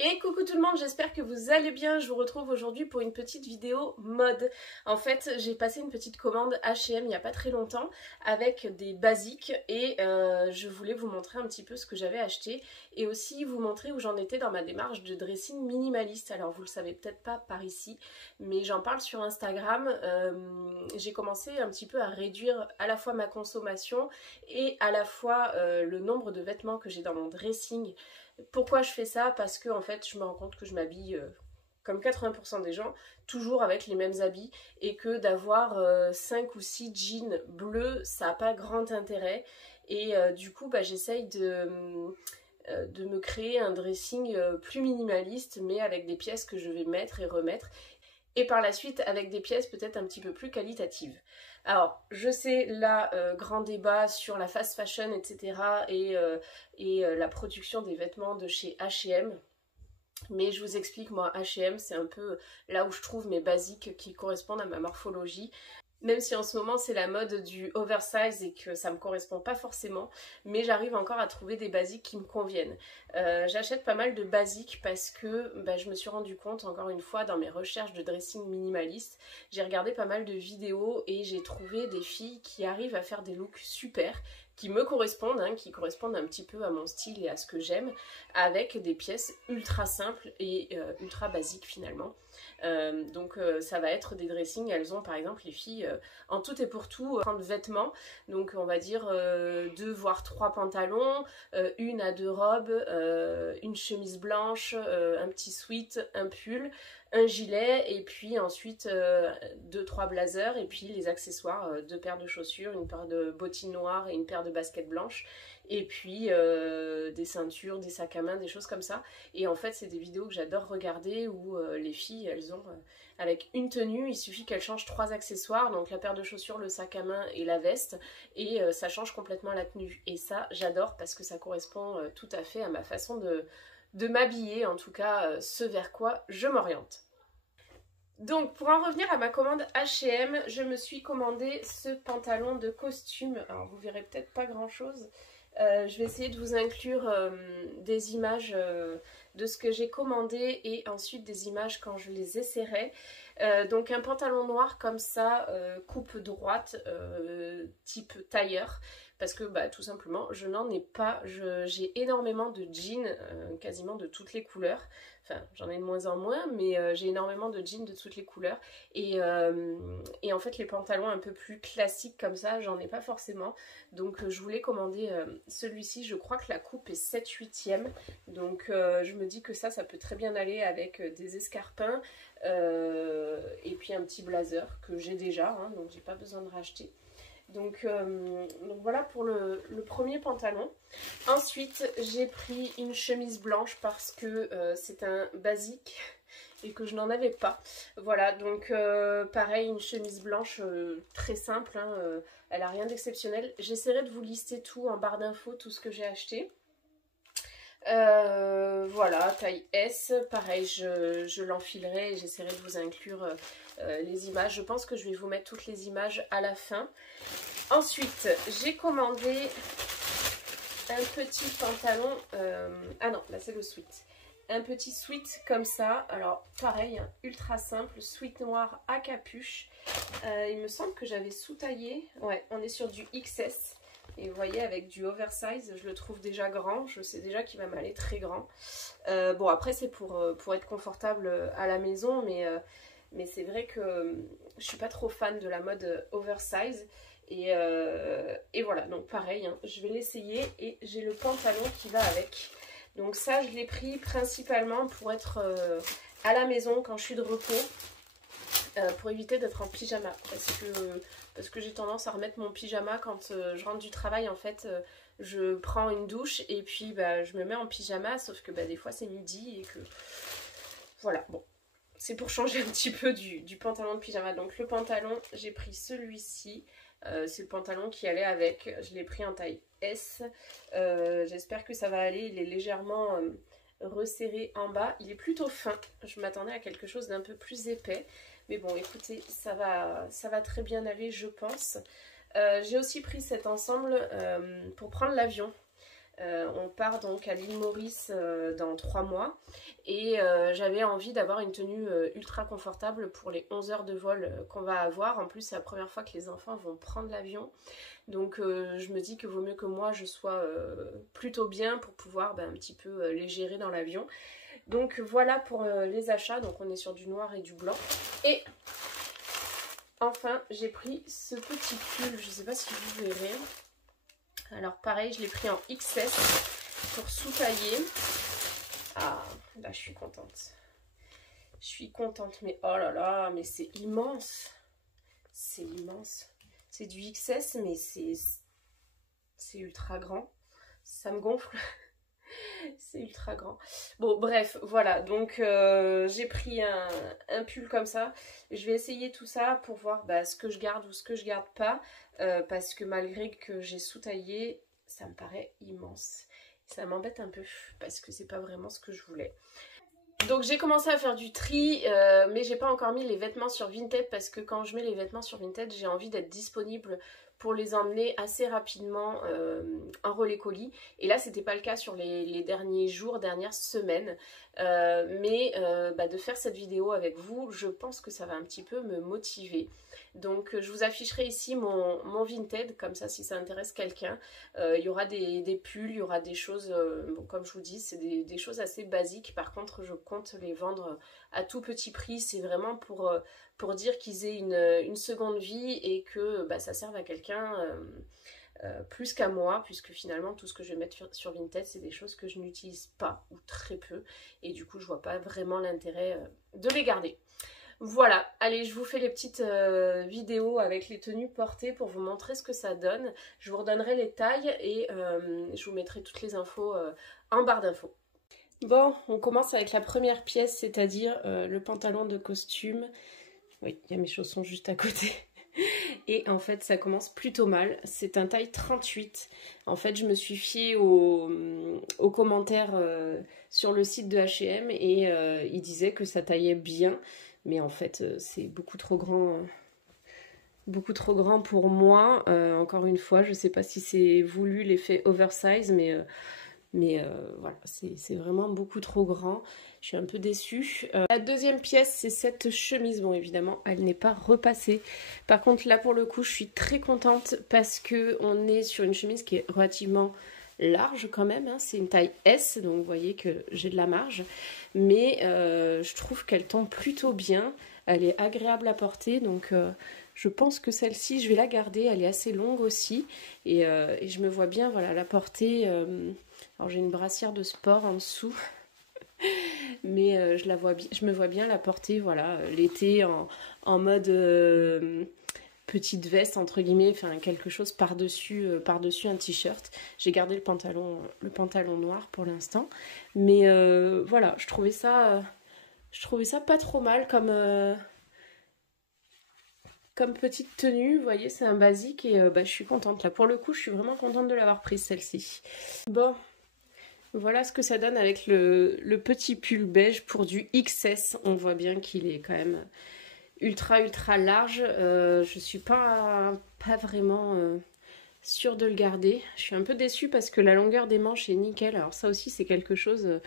Et coucou tout le monde, j'espère que vous allez bien. Je vous retrouve aujourd'hui pour une petite vidéo mode. En fait, j'ai passé une petite commande H&M il n'y a pas très longtemps avec des basiques et je voulais vous montrer un petit peu ce que j'avais acheté et aussi vous montrer où j'en étais dans ma démarche de dressing minimaliste. Alors vous le savez peut-être pas par ici, mais j'en parle sur Instagram. J'ai commencé un petit peu à réduire à la fois ma consommation et à la fois le nombre de vêtements que j'ai dans mon dressing. Pourquoi je fais ça? Parce que en fait je me rends compte que je m'habille comme 80% des gens, toujours avec les mêmes habits et que d'avoir 5 ou 6 jeans bleus, ça n'a pas grand intérêt. Et du coup j'essaye de me créer un dressing plus minimaliste mais avec des pièces que je vais mettre et remettre. Et par la suite avec des pièces peut-être un petit peu plus qualitatives. Alors je sais là, grand débat sur la fast fashion etc. et la production des vêtements de chez H&M. Mais je vous explique, moi H&M c'est un peu là où je trouve mes basiques qui correspondent à ma morphologie. Même si en ce moment c'est la mode du oversize et que ça me correspond pas forcément, mais j'arrive encore à trouver des basiques qui me conviennent. J'achète pas mal de basiques parce que je me suis rendu compte encore une fois dans mes recherches de dressing minimaliste, j'ai regardé pas mal de vidéos et j'ai trouvé des filles qui arrivent à faire des looks super, qui me correspondent, qui correspondent un petit peu à mon style et à ce que j'aime, avec des pièces ultra simples et ultra basiques finalement. Donc ça va être des dressings, elles ont par exemple les filles en tout et pour tout 30 vêtements, donc on va dire 2 voire 3 pantalons, 1 à 2 robes, une chemise blanche, un petit sweat, un pull, un gilet et puis ensuite 2-3 blazers et puis les accessoires, 2 paires de chaussures, une paire de bottines noires et une paire de baskets blanches et puis des ceintures, des sacs à main, des choses comme ça. Et en fait c'est des vidéos que j'adore regarder où les filles elles ont avec une tenue, il suffit qu'elles changent 3 accessoires, donc la paire de chaussures, le sac à main et la veste, et ça change complètement la tenue. Et ça j'adore parce que ça correspond tout à fait à ma façon de m'habiller, en tout cas ce vers quoi je m'oriente. Donc pour en revenir à ma commande H&M, je me suis commandé ce pantalon de costume. Alors vous verrez peut-être pas grand chose. Je vais essayer de vous inclure des images de ce que j'ai commandé et ensuite des images quand je les essaierai. Donc un pantalon noir comme ça, coupe droite, type tailleur, parce que tout simplement je n'en ai pas. J'ai énormément de jeans, quasiment de toutes les couleurs. Enfin j'en ai de moins en moins, mais j'ai énormément de jeans de toutes les couleurs. Et en fait les pantalons un peu plus classiques comme ça, j'en ai pas forcément. Donc je voulais commander celui-ci, je crois que la coupe est 7/8e. Donc je me dis que ça peut très bien aller avec des escarpins et puis un petit blazer que j'ai déjà, donc j'ai pas besoin de racheter. Donc voilà pour le premier pantalon. Ensuite j'ai pris une chemise blanche parce que c'est un basique et que je n'en avais pas. Voilà, donc pareil, une chemise blanche très simple, elle a rien d'exceptionnel. J'essaierai de vous lister tout en barre d'infos, tout ce que j'ai acheté. Voilà, taille S, pareil je l'enfilerai et j'essaierai de vous inclure les images. Je pense que je vais vous mettre toutes les images à la fin. Ensuite j'ai commandé un petit pantalon, ah non là c'est le sweat, un petit sweat comme ça. Alors pareil, ultra simple, sweat noir à capuche. Il me semble que j'avais sous-taillé, ouais on est sur du XS. Et vous voyez avec du oversize, je le trouve déjà grand, je sais déjà qu'il va m'aller très grand. Bon après c'est pour être confortable à la maison, mais c'est vrai que je suis pas trop fan de la mode oversize. Et voilà, donc pareil, je vais l'essayer et j'ai le pantalon qui va avec. Donc ça je l'ai pris principalement pour être à la maison quand je suis de repos. Pour éviter d'être en pyjama parce que j'ai tendance à remettre mon pyjama quand je rentre du travail. En fait je prends une douche et puis je me mets en pyjama, sauf que des fois c'est midi et que voilà, bon c'est pour changer un petit peu du pantalon de pyjama. Donc le pantalon j'ai pris celui-ci, c'est le pantalon qui allait avec, je l'ai pris en taille S. J'espère que ça va aller, il est légèrement resserré en bas, il est plutôt fin, je m'attendais à quelque chose d'un peu plus épais. Mais bon, écoutez, ça va très bien aller, je pense. J'ai aussi pris cet ensemble pour prendre l'avion. On part donc à l'île Maurice dans 3 mois et j'avais envie d'avoir une tenue ultra confortable pour les 11 heures de vol qu'on va avoir. En plus c'est la première fois que les enfants vont prendre l'avion, donc je me dis que vaut mieux que moi je sois plutôt bien pour pouvoir un petit peu les gérer dans l'avion. Donc voilà pour les achats, donc on est sur du noir et du blanc. Et enfin j'ai pris ce petit pull, je ne sais pas si vous verrez. Alors pareil, je l'ai pris en XS pour sous-tailler. Ah, là je suis contente. Je suis contente, mais oh là là, mais c'est immense. C'est immense. C'est du XS, mais c'est ultra grand. Ça me gonfle. C'est ultra grand. Bon, bref, voilà. Donc, j'ai pris un pull comme ça. Je vais essayer tout ça pour voir ce que je garde ou ce que je garde pas. Parce que malgré que j'ai sous-taillé, ça me paraît immense. Ça m'embête un peu parce que c'est pas vraiment ce que je voulais. Donc j'ai commencé à faire du tri, mais j'ai pas encore mis les vêtements sur Vinted parce que quand je mets les vêtements sur Vinted, j'ai envie d'être disponible pour les emmener assez rapidement en relais colis. Et là c'était pas le cas sur les derniers jours, dernières semaines. Mais de faire cette vidéo avec vous, je pense que ça va un petit peu me motiver. Donc je vous afficherai ici mon Vinted, comme ça si ça intéresse quelqu'un. Il y aura des pulls, il y aura des choses, bon, comme je vous dis, c'est des choses assez basiques. Par contre je compte les vendre à tout petit prix. C'est vraiment pour dire qu'ils aient une seconde vie et que ça serve à quelqu'un plus qu'à moi, puisque finalement tout ce que je vais mettre sur Vinted c'est des choses que je n'utilise pas ou très peu et du coup je vois pas vraiment l'intérêt de les garder. Voilà, allez, je vous fais les petites vidéos avec les tenues portées pour vous montrer ce que ça donne. Je vous redonnerai les tailles et je vous mettrai toutes les infos en barre d'infos. Bon, on commence avec la première pièce, c'est-à-dire le pantalon de costume. Oui, il y a mes chaussons juste à côté. Et en fait, ça commence plutôt mal. C'est un taille 38. En fait, je me suis fiée aux commentaires sur le site de H&M et ils disaient que ça taillait bien. Mais en fait, c'est beaucoup trop grand pour moi. Encore une fois, je ne sais pas si c'est voulu l'effet oversize, mais voilà, c'est vraiment beaucoup trop grand. Je suis un peu déçue. La deuxième pièce, c'est cette chemise. Bon, évidemment, elle n'est pas repassée. Par contre, là, pour le coup, je suis très contente parce qu'on est sur une chemise qui est relativement large quand même. Hein. C'est une taille S, donc vous voyez que j'ai de la marge. Mais je trouve qu'elle tombe plutôt bien. Elle est agréable à porter, donc je pense que celle-ci, je vais la garder. Elle est assez longue aussi. Et je me vois bien voilà, la porter... Alors j'ai une brassière de sport en dessous, mais je me vois bien la porter voilà, l'été en mode petite veste entre guillemets, enfin quelque chose par-dessus un t-shirt. J'ai gardé le pantalon noir pour l'instant, mais voilà, je trouvais ça pas trop mal comme petite tenue. Vous voyez, c'est un basique et je suis contente. Là, pour le coup, je suis vraiment contente de l'avoir prise celle-ci. Bon. Voilà ce que ça donne avec le petit pull beige pour du XS. On voit bien qu'il est quand même ultra large. Je suis pas vraiment sûre de le garder. Je suis un peu déçue parce que la longueur des manches est nickel. Alors ça aussi c'est quelque chose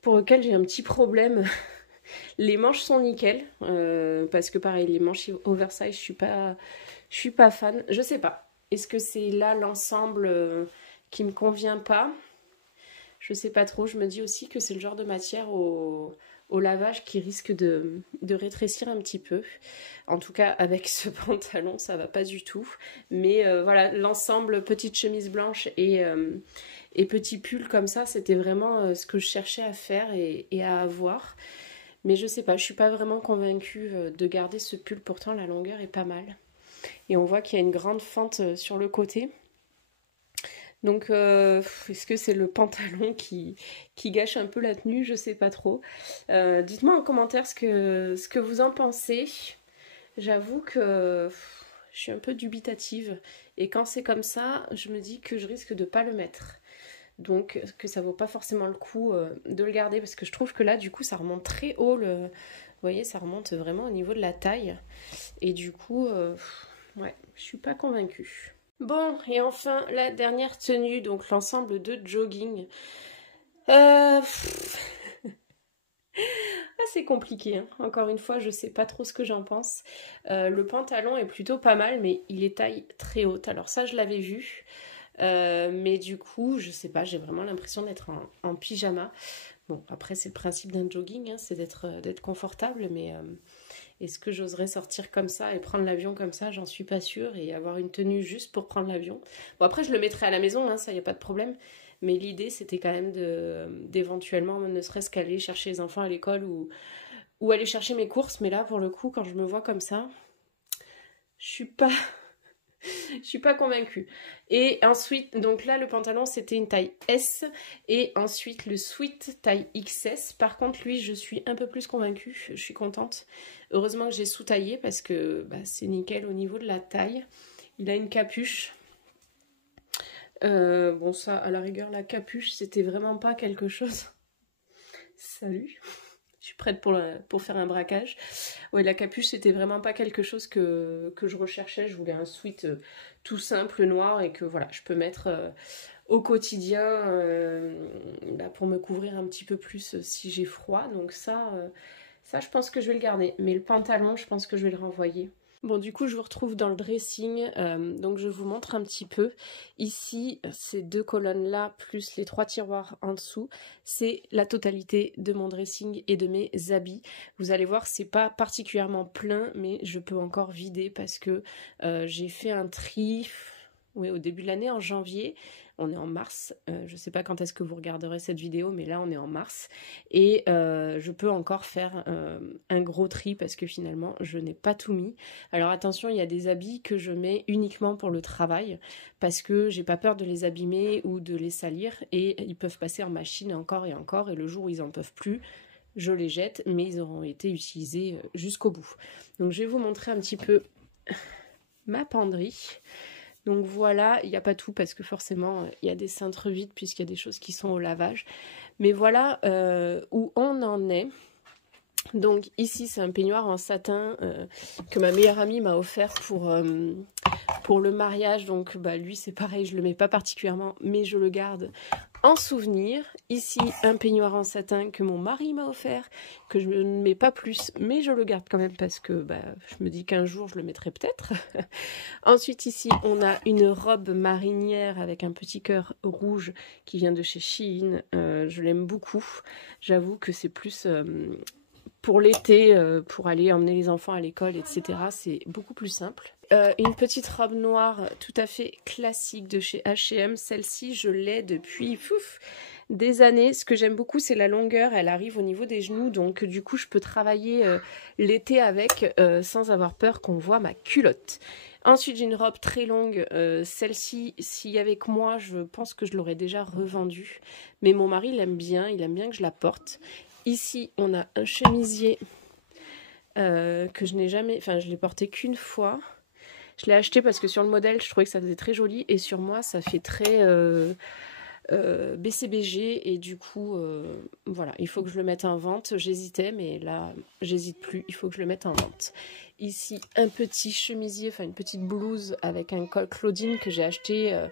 pour lequel j'ai un petit problème. Les manches sont nickel. Parce que pareil, les manches oversize, je suis pas fan. Je sais pas. Est-ce que c'est là l'ensemble qui me convient pas ? Je sais pas trop, je me dis aussi que c'est le genre de matière au lavage qui risque de rétrécir un petit peu. En tout cas, avec ce pantalon, ça va pas du tout. Mais voilà, l'ensemble petite chemise blanche et petit pull comme ça, c'était vraiment ce que je cherchais à faire et à avoir. Mais je sais pas, je suis pas vraiment convaincue de garder ce pull. Pourtant, la longueur est pas mal. Et on voit qu'il y a une grande fente sur le côté. Donc, est-ce que c'est le pantalon qui gâche un peu la tenue? Je sais pas trop. Dites-moi en commentaire ce que vous en pensez. J'avoue que je suis un peu dubitative. Et quand c'est comme ça, je me dis que je risque de pas le mettre. Donc, que ça vaut pas forcément le coup de le garder. Parce que je trouve que là, du coup, ça remonte très haut. Vous voyez, ça remonte vraiment au niveau de la taille. Et du coup, ouais, je suis pas convaincue. Bon, et enfin, la dernière tenue, donc l'ensemble de jogging. Ah, c'est compliqué, hein. Encore une fois, je sais pas trop ce que j'en pense. Le pantalon est plutôt pas mal, mais il est taille très haute. Alors ça, je l'avais vu. Mais du coup, je sais pas, j'ai vraiment l'impression d'être en pyjama. Bon, après, c'est le principe d'un jogging, hein, c'est d'être confortable, mais est-ce que j'oserais sortir comme ça et prendre l'avion comme ça? J'en suis pas sûre, et avoir une tenue juste pour prendre l'avion. Bon, après, je le mettrai à la maison, hein, ça, y a pas de problème. Mais l'idée, c'était quand même d'éventuellement, ne serait-ce qu'aller chercher les enfants à l'école ou aller chercher mes courses. Mais là, pour le coup, quand je me vois comme ça, je suis pas... Je suis pas convaincue. Et ensuite, donc là, le pantalon, c'était une taille S. Et ensuite, le sweat, taille XS. Par contre, lui, je suis un peu plus convaincue. Je suis contente. Heureusement que j'ai sous-taillé parce que bah, c'est nickel au niveau de la taille. Il a une capuche. Bon, ça, à la rigueur, la capuche, c'était vraiment pas quelque chose. Salut. Je suis prête pour faire un braquage. Ouais, la capuche, c'était vraiment pas quelque chose que je recherchais. Je voulais un sweat tout simple, noir, et que voilà, je peux mettre au quotidien bah, pour me couvrir un petit peu plus si j'ai froid. Donc ça, je pense que je vais le garder. Mais le pantalon, je pense que je vais le renvoyer. Bon, du coup, je vous retrouve dans le dressing, donc je vous montre un petit peu. Ici, ces deux colonnes-là, plus les 3 tiroirs en dessous, c'est la totalité de mon dressing et de mes habits. Vous allez voir, c'est pas particulièrement plein, mais je peux encore vider parce que j'ai fait un tri, oui, au début de l'année, en janvier. On est en mars, je sais pas quand est-ce que vous regarderez cette vidéo, mais là on est en mars. Et je peux encore faire un gros tri parce que finalement je n'ai pas tout mis. Alors attention, il y a des habits que je mets uniquement pour le travail parce que j'ai pas peur de les abîmer ou de les salir, et ils peuvent passer en machine encore et encore, et le jour où ils en peuvent plus, je les jette, mais ils auront été utilisés jusqu'au bout. Donc je vais vous montrer un petit peu ma penderie. Donc voilà, il n'y a pas tout parce que forcément il y a des cintres vides puisqu'il y a des choses qui sont au lavage. Mais voilà où on en est. Donc ici c'est un peignoir en satin que ma meilleure amie m'a offert pour le mariage. Donc bah, lui c'est pareil, je le mets pas particulièrement, mais je le garde en souvenir. Ici un peignoir en satin que mon mari m'a offert, que je ne mets pas plus, mais je le garde quand même parce que bah, je me dis qu'un jour je le mettrai peut-être. Ensuite ici on a une robe marinière avec un petit cœur rouge qui vient de chez Shein. Je l'aime beaucoup. J'avoue que c'est plus pour l'été, pour aller emmener les enfants à l'école, etc. C'est beaucoup plus simple. Une petite robe noire tout à fait classique de chez H&M. Celle-ci, je l'ai depuis des années. Ce que j'aime beaucoup, c'est la longueur. Elle arrive au niveau des genoux, donc du coup, je peux travailler l'été avec sans avoir peur qu'on voit ma culotte. Ensuite, j'ai une robe très longue. Celle-ci, s'il y avait que moi, je pense que je l'aurais déjà revendue. Mais mon mari l'aime bien, il aime bien que je la porte. Ici, on a un chemisier que je n'ai jamais... Enfin, je l'ai porté qu'une fois. Je l'ai acheté parce que sur le modèle, je trouvais que ça faisait très joli. Et sur moi, ça fait très BCBG. Et du coup, voilà, il faut que je le mette en vente. J'hésitais, mais là, j'hésite plus. Il faut que je le mette en vente. Ici, un petit chemisier, enfin une petite blouse avec un col Claudine que j'ai acheté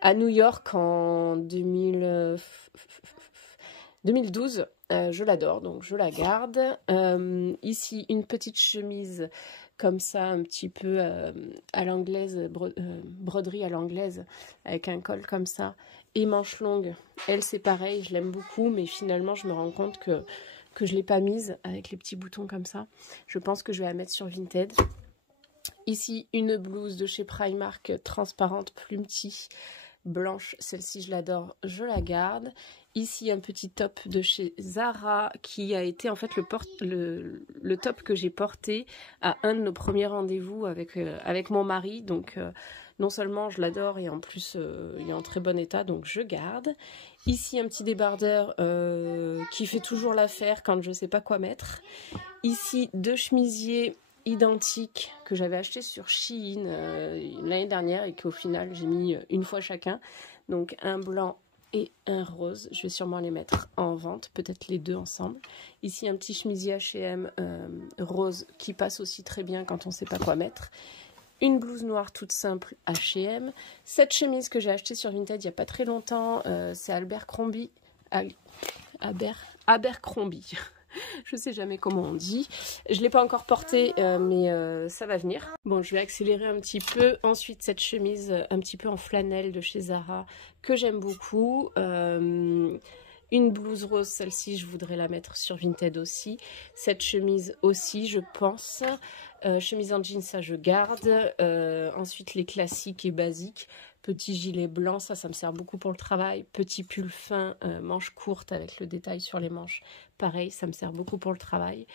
à New York en 2012. Je l'adore, donc je la garde. Ici, une petite chemise comme ça, un petit peu à l'anglaise, broderie à l'anglaise, avec un col comme ça, et manches longues. Elle, c'est pareil, je l'aime beaucoup, mais finalement, je me rends compte que je ne l'ai pas mise, avec les petits boutons comme ça. Je pense que je vais la mettre sur Vinted. Ici, une blouse de chez Primark, transparente, plumetie, blanche. Celle-ci, je l'adore, je la garde. Ici, un petit top de chez Zara qui a été en fait le top que j'ai porté à un de nos premiers rendez-vous avec mon mari. Donc, non seulement je l'adore et en plus, il est en très bon état, donc je garde. Ici, un petit débardeur qui fait toujours l'affaire quand je ne sais pas quoi mettre. Ici, 2 chemisiers identiques que j'avais achetés sur Shein l'année dernière et qu'au final, j'ai mis une fois chacun. Donc, un blanc et un rose. Je vais sûrement les mettre en vente, peut-être les deux ensemble. Ici, un petit chemisier H&M rose qui passe aussi très bien quand on ne sait pas quoi mettre. une blouse noire toute simple H&M, cette chemise que j'ai achetée sur Vinted il n'y a pas très longtemps, c'est Abercrombie, Abercrombie. Je sais jamais comment on dit. Je ne l'ai pas encore portée, mais ça va venir. Bon, je vais accélérer un petit peu. Ensuite, cette chemise un petit peu en flanelle de chez Zara que j'aime beaucoup. Une blouse rose, celle-ci, je voudrais la mettre sur Vinted aussi. Cette chemise aussi, je pense. Chemise en jean, ça je garde. Ensuite, les classiques et basiques. Petit gilet blanc, ça me sert beaucoup pour le travail. Petit pull fin, manches courtes avec le détail sur les manches. Pareil, ça me sert beaucoup pour le travail.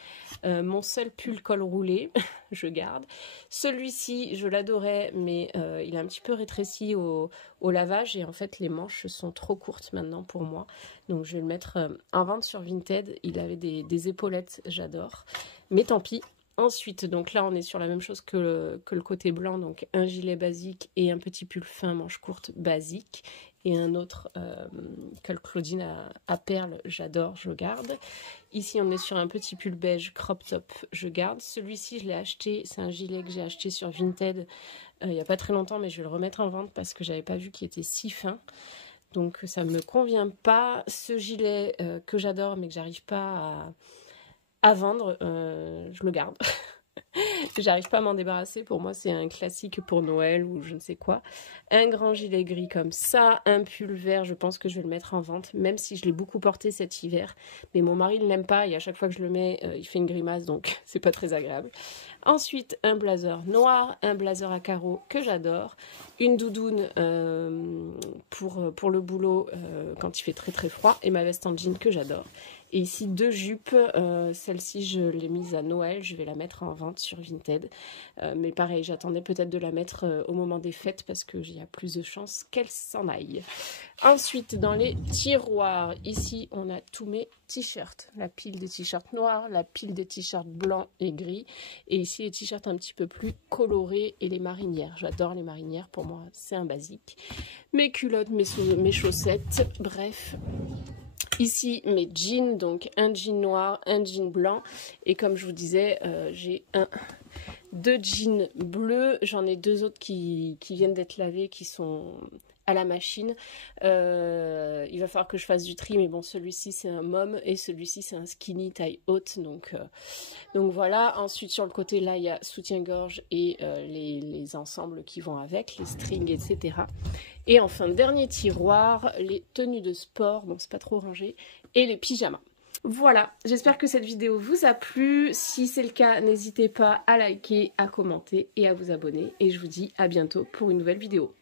Mon seul pull col roulé, je garde. Celui-ci, je l'adorais, mais il est un petit peu rétréci au lavage. Et en fait, les manches sont trop courtes maintenant pour moi. Donc, je vais le mettre en vente sur Vinted. Il avait des épaulettes, j'adore. Mais tant pis. Ensuite, donc là, on est sur la même chose que le côté blanc, donc un gilet basique et un petit pull fin manche courte basique. Et un autre que Claudine à perles, j'adore, je garde. Ici, on est sur un petit pull beige crop top, je garde. Celui-ci, je l'ai acheté, c'est un gilet que j'ai acheté sur Vinted il n'y a pas très longtemps, mais je vais le remettre en vente parce que j'avais pas vu qu'il était si fin. Donc, ça ne me convient pas. Ce gilet que j'adore, mais que j'arrive pas à vendre, je le garde. J'arrive pas à m'en débarrasser. Pour moi, c'est un classique pour Noël ou je ne sais quoi. Un grand gilet gris comme ça, un pull vert, je pense que je vais le mettre en vente, même si je l'ai beaucoup porté cet hiver. Mais mon mari ne l'aime pas et à chaque fois que je le mets, il fait une grimace, donc c'est pas très agréable. Ensuite, un blazer noir, un blazer à carreaux que j'adore, une doudoune pour le boulot quand il fait très très froid et ma veste en jean que j'adore. Et ici, deux jupes. Celle-ci, je l'ai mise à Noël. Je vais la mettre en vente sur Vinted. Mais pareil, j'attendais peut-être de la mettre au moment des fêtes parce qu'il y a plus de chances qu'elle s'en aille. Ensuite, dans les tiroirs, ici, on a tous mes t-shirts. La pile des t-shirts noirs, la pile des t-shirts blancs et gris. Et ici, les t-shirts un petit peu plus colorés et les marinières. J'adore les marinières. Pour moi, c'est un basique. Mes culottes, mes chaussettes. Bref. Ici, mes jeans, donc un jean noir, un jean blanc. Et comme je vous disais, j'ai deux jeans bleus. J'en ai deux autres qui viennent d'être lavés, qui sont à la machine. Il va falloir que je fasse du tri, mais bon, celui-ci, c'est un mom et celui-ci, c'est un skinny taille haute. Donc voilà. Ensuite, sur le côté, là, il y a soutien-gorge et les ensembles qui vont avec, les strings, etc. Et enfin, dernier tiroir, les tenues de sport, bon c'est pas trop rangé, et les pyjamas. Voilà, j'espère que cette vidéo vous a plu. Si c'est le cas, n'hésitez pas à liker, à commenter et à vous abonner. Et je vous dis à bientôt pour une nouvelle vidéo.